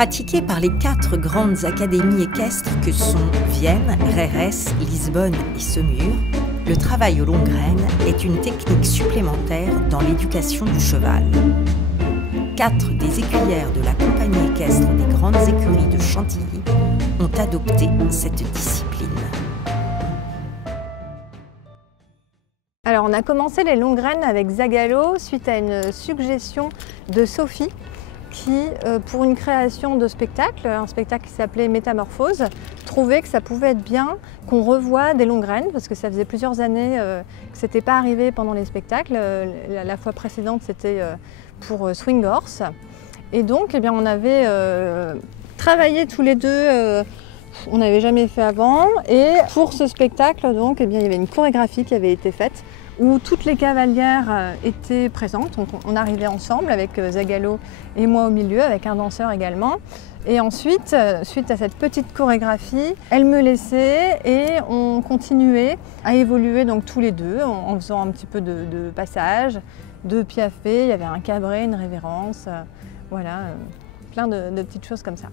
Pratiqué par les 4 grandes académies équestres que sont Vienne, Rérès, Lisbonne et Semur, le travail aux longues graines est une technique supplémentaire dans l'éducation du cheval. 4 des écuyères de la compagnie équestre des grandes écuries de Chantilly ont adopté cette discipline. Alors on a commencé les longues graines avec Zagalo suite à une suggestion de Sophie qui, pour une création de spectacle, un spectacle qui s'appelait Métamorphose, trouvait que ça pouvait être bien qu'on revoie des longues graines parce que ça faisait plusieurs années que ce n'était pas arrivé pendant les spectacles. La fois précédente c'était pour Swing Horse. Et donc eh bien, on avait travaillé tous les deux, on n'avait jamais fait avant. Et pour ce spectacle, donc, eh bien, il y avait une chorégraphie qui avait été faite où toutes les cavalières étaient présentes. Donc, on arrivait ensemble avec Zagalo et moi au milieu, avec un danseur également. Et ensuite, suite à cette petite chorégraphie, elle me laissait et on continuait à évoluer donc, tous les deux en faisant un petit peu de passage, de piaffer. Il y avait un cabré, une révérence, voilà, plein de petites choses comme ça.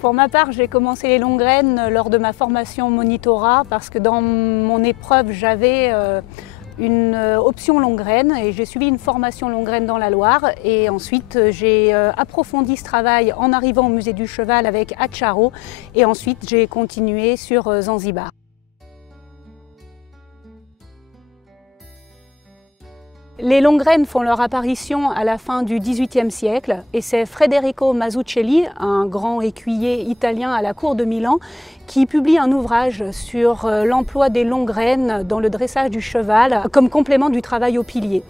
Pour ma part, j'ai commencé les longues graines lors de ma formation monitorat parce que dans mon épreuve, j'avais une option longue graine et j'ai suivi une formation longue graine dans la Loire. Et ensuite, j'ai approfondi ce travail en arrivant au musée du cheval avec Acharo et ensuite j'ai continué sur Zanzibar. Les longues graines font leur apparition à la fin du XVIIIe siècle et c'est Federico Mazzucchelli, un grand écuyer italien à la cour de Milan, qui publie un ouvrage sur l'emploi des longues graines dans le dressage du cheval comme complément du travail au pilier.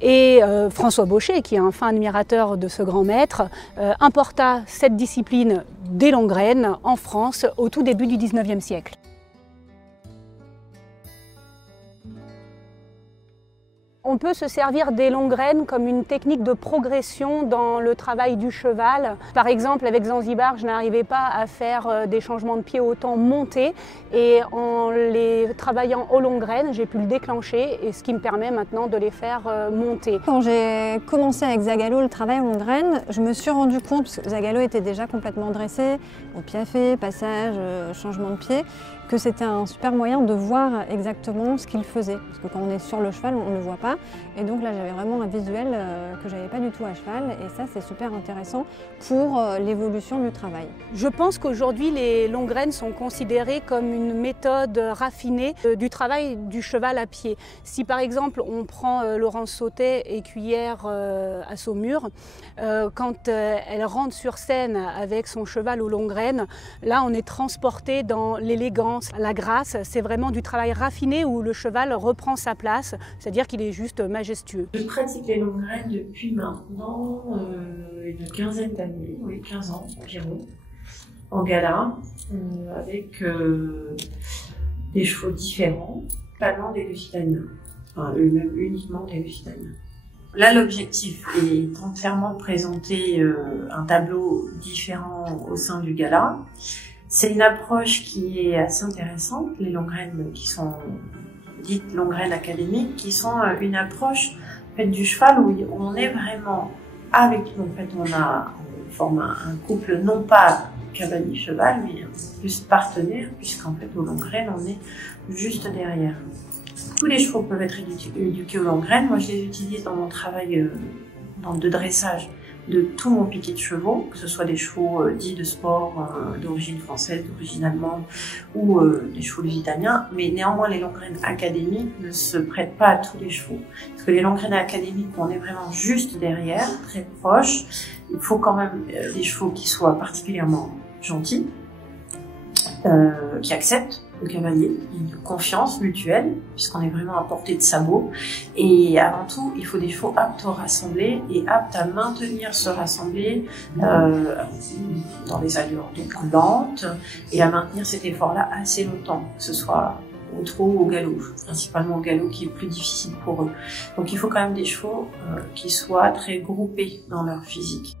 Et François Baucher, qui est un fin admirateur de ce grand maître, importa cette discipline des longues graines en France au tout début du XIXe siècle. On peut se servir des longues graines comme une technique de progression dans le travail du cheval. Par exemple, avec Zanzibar, je n'arrivais pas à faire des changements de pied au temps montés et en les travaillant aux longues graines, j'ai pu le déclencher et ce qui me permet maintenant de les faire monter. Quand j'ai commencé avec Zagalo le travail aux longues graines, je me suis rendu compte, parce que Zagalo était déjà complètement dressé, au piafé, passage, changement de pied, que c'était un super moyen de voir exactement ce qu'il faisait. Parce que quand on est sur le cheval, on ne le voit pas. Et donc là, j'avais vraiment un visuel que je n'avais pas du tout à cheval. Et ça, c'est super intéressant pour l'évolution du travail. Je pense qu'aujourd'hui, les longues graines sont considérées comme une méthode raffinée du travail du cheval à pied. Si par exemple, on prend Laurence Sautet, écuyère à Saumur, quand elle rentre sur scène avec son cheval aux longues graines, là, on est transporté dans l'élégance, la grâce, c'est vraiment du travail raffiné où le cheval reprend sa place, c'est-à-dire qu'il est juste majestueux. Je pratique les longues graines depuis maintenant une quinzaine d'années, oui 15 ans environ, en gala, avec des chevaux différents, principalement des Lusitaniens, enfin même uniquement des Lusitaniens. Là, l'objectif est clairement de présenter un tableau différent au sein du gala. C'est une approche qui est assez intéressante, les longues graines qui sont dites longues graines académiques, qui sont une approche en fait, du cheval où on est vraiment avec nous. En fait, on forme un couple non pas cavalier-cheval, mais plus partenaire, puisqu'en fait, aux longues graines, on est juste derrière. Tous les chevaux peuvent être éduqués aux longues graines. Moi, je les utilise dans mon travail de dressage de tout mon piquet de chevaux, que ce soit des chevaux dits de sport d'origine française, d'origine allemande ou des chevaux lusitaniens, mais néanmoins les longues graines académiques ne se prêtent pas à tous les chevaux. Parce que les longues graines académiques, on est vraiment juste derrière, très proche. Il faut quand même des chevaux qui soient particulièrement gentils, qui acceptent le cavalier, une confiance mutuelle, puisqu'on est vraiment à portée de sabot. Et avant tout, il faut des chevaux aptes au rassembler et aptes à maintenir ce rassemblé dans des allures donc lentes et à maintenir cet effort-là assez longtemps, que ce soit au trot ou au galop, principalement au galop qui est plus difficile pour eux. Donc il faut quand même des chevaux qui soient très groupés dans leur physique.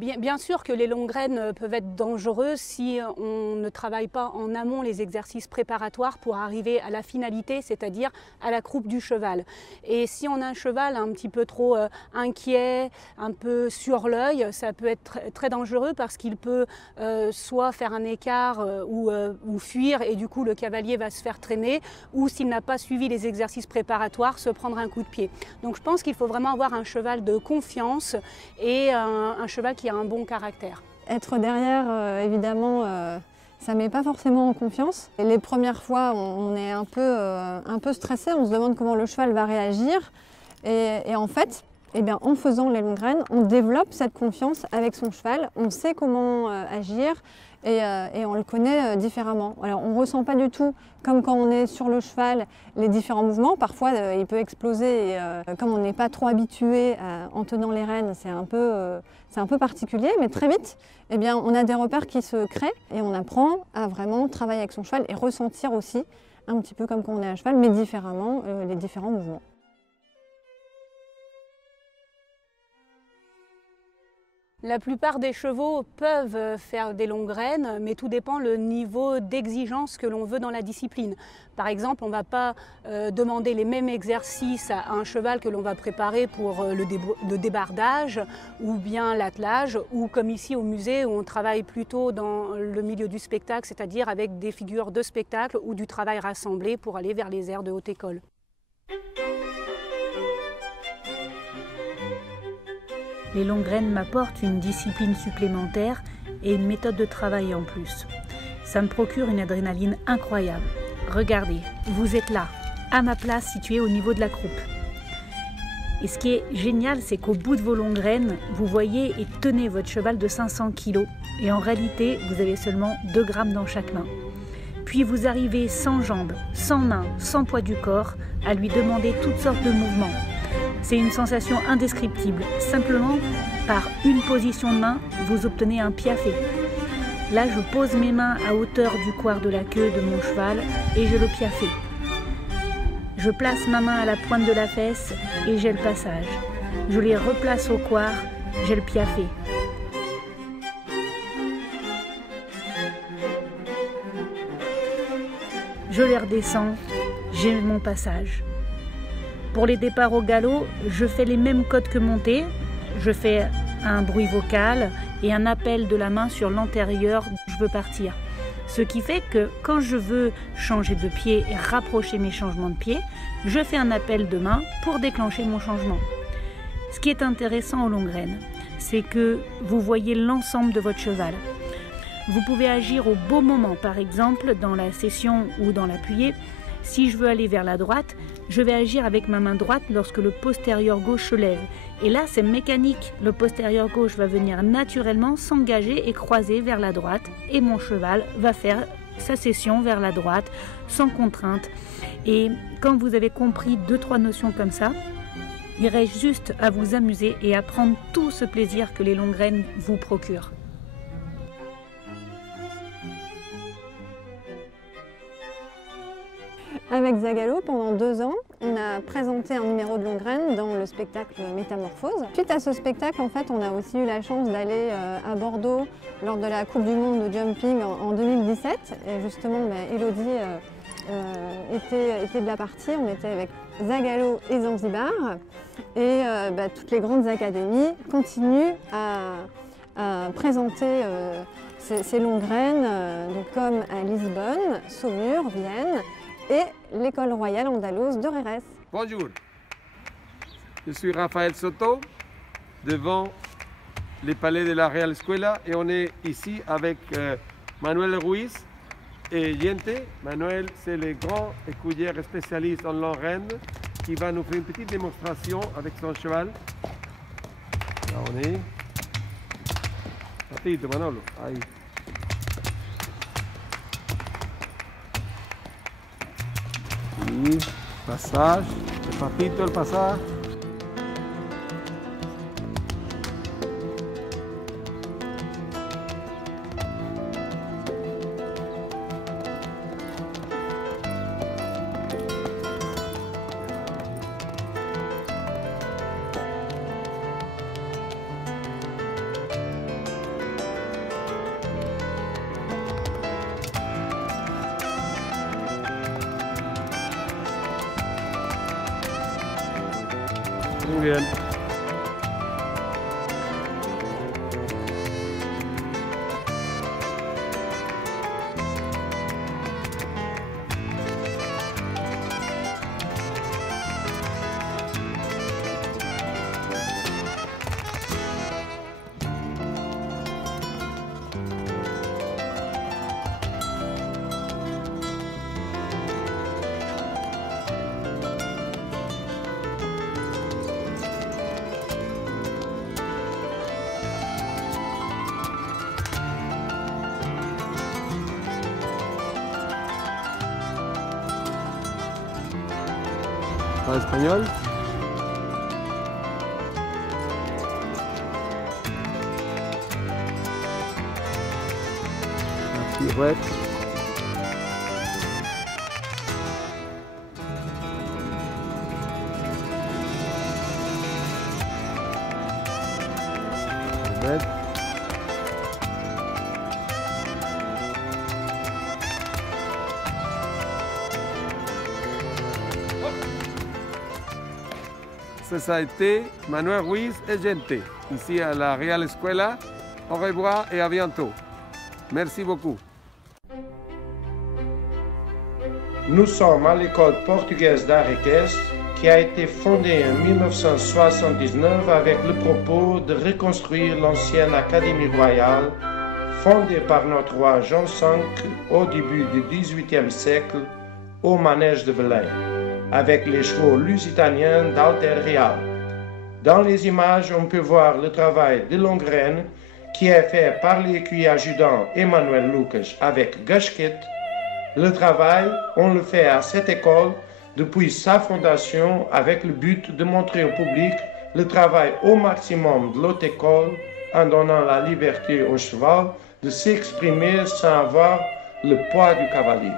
Bien sûr que les longues graines peuvent être dangereuses si on ne travaille pas en amont les exercices préparatoires pour arriver à la finalité, c'est-à-dire à la croupe du cheval. Et si on a un cheval un petit peu trop inquiet, un peu sur l'œil, ça peut être très dangereux parce qu'il peut soit faire un écart ou fuir et du coup le cavalier va se faire traîner, ou s'il n'a pas suivi les exercices préparatoires, se prendre un coup de pied. Donc je pense qu'il faut vraiment avoir un cheval de confiance et un cheval qui a un bon caractère. Être derrière, évidemment, ça ne met pas forcément en confiance. Et les premières fois, on est un peu stressé, on se demande comment le cheval va réagir. Et en fait, eh bien, en faisant les longues graines, on développe cette confiance avec son cheval, on sait comment agir et on le connaît différemment. Alors, on ne ressent pas du tout, comme quand on est sur le cheval, les différents mouvements. Parfois, il peut exploser et comme on n'est pas trop habitué en tenant les rênes, c'est un peu particulier, mais très vite, eh bien, on a des repères qui se créent et on apprend à vraiment travailler avec son cheval et ressentir aussi, un petit peu comme quand on est à cheval, mais différemment, les différents mouvements. La plupart des chevaux peuvent faire des longues graines, mais tout dépend le niveau d'exigence que l'on veut dans la discipline. Par exemple, on ne va pas demander les mêmes exercices à un cheval que l'on va préparer pour le débardage ou bien l'attelage, ou comme ici au musée où on travaille plutôt dans le milieu du spectacle, c'est-à-dire avec des figures de spectacle ou du travail rassemblé pour aller vers les aires de haute école. Les longues graines m'apportent une discipline supplémentaire et une méthode de travail en plus. Ça me procure une adrénaline incroyable. Regardez, vous êtes là, à ma place située au niveau de la croupe. Et ce qui est génial, c'est qu'au bout de vos longues graines, vous voyez et tenez votre cheval de 500 kg. Et en réalité, vous avez seulement 2 grammes dans chaque main. Puis vous arrivez sans jambes, sans mains, sans poids du corps, à lui demander toutes sortes de mouvements. C'est une sensation indescriptible. Simplement, par une position de main, vous obtenez un piaffe. Là, je pose mes mains à hauteur du couard de la queue de mon cheval et je le piaffe. Je place ma main à la pointe de la fesse et j'ai le passage. Je les replace au couard, j'ai le piaffe. Je les redescends, j'ai mon passage. Pour les départs au galop, je fais les mêmes codes que montés. Je fais un bruit vocal et un appel de la main sur l'antérieur où je veux partir. Ce qui fait que quand je veux changer de pied et rapprocher mes changements de pied, je fais un appel de main pour déclencher mon changement. Ce qui est intéressant aux longues graines, c'est que vous voyez l'ensemble de votre cheval. Vous pouvez agir au beau moment, par exemple dans la session ou dans l'appuyé. Si je veux aller vers la droite, je vais agir avec ma main droite lorsque le postérieur gauche se lève. Et là, c'est mécanique. Le postérieur gauche va venir naturellement s'engager et croiser vers la droite. Et mon cheval va faire sa session vers la droite, sans contrainte. Et quand vous avez compris 2-3 notions comme ça, il reste juste à vous amuser et à prendre tout ce plaisir que les longues graines vous procurent. Avec Zagalo, pendant 2 ans, on a présenté un numéro de longue graine dans le spectacle Métamorphose. Suite à ce spectacle, en fait, on a aussi eu la chance d'aller à Bordeaux lors de la Coupe du Monde de jumping en 2017. Et justement, Elodie était de la partie. On était avec Zagalo et Zanzibar. Et toutes les grandes académies continuent à présenter ces longues graines, donc comme à Lisbonne, Saumur, Vienne, et l'école royale andalouse de Jerez. Bonjour, je suis Rafael Soto, devant les palais de la Real Escuela et on est ici avec Manuel Ruiz et Yente. Manuel, c'est le grand écuyère spécialiste en longue graine qui va nous faire une petite démonstration avec son cheval. Là on est. Ratito, Manolo, ahí. Y passage, despacito el passage. Muy bien. En espagnol. La pirouette. Pirouette. Ça a été Manuel Ruiz et Gente, ici à la Real Escuela. Au revoir et à bientôt. Merci beaucoup. Nous sommes à l'école portugaise d'art équestre qui a été fondée en 1979 avec le propos de reconstruire l'ancienne Académie royale fondée par notre roi Jean V au début du XVIIIe siècle au manège de Belém, avec les chevaux lusitaniens d'Alter Real. Dans les images, on peut voir le travail de Longren qui est fait par l'écuyer adjudant Emmanuel Lucas avec Gushkit. Le travail, on le fait à cette école depuis sa fondation avec le but de montrer au public le travail au maximum de l'autre école en donnant la liberté au cheval de s'exprimer sans avoir le poids du cavalier.